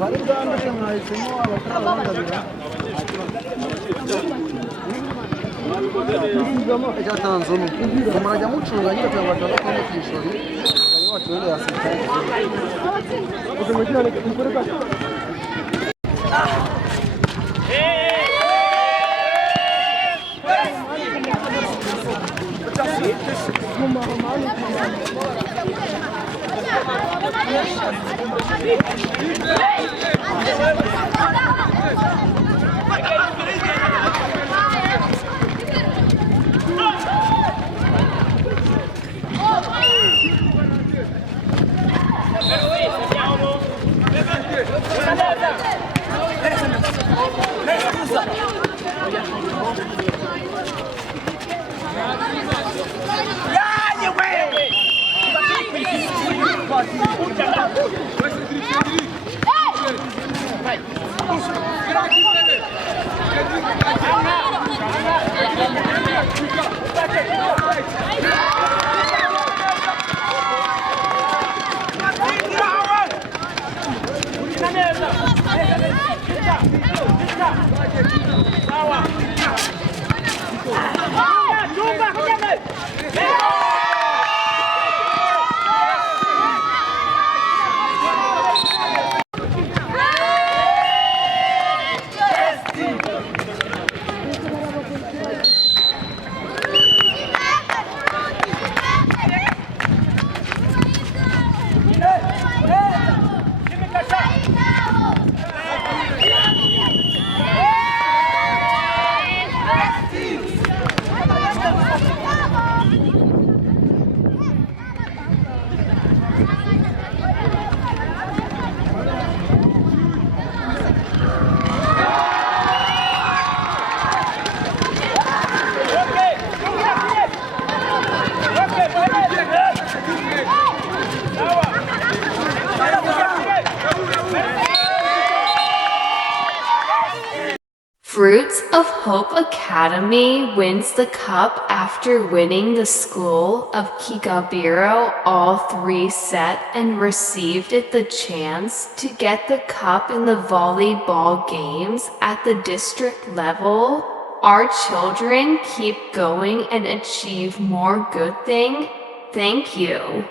bari bwanditse mwahisemo abatarabangamira icyatanze uno murajya mucunga nyine kugira ngo bataza kubona ku ishuri ayo baturere ya set3 Fruits of Hope Academy wins the cup after winning the school of Kigabiro all 3 set and received it the chance to get the cup in the volleyball games at the district level. Our children keep going and achieve more good thing. Thank you.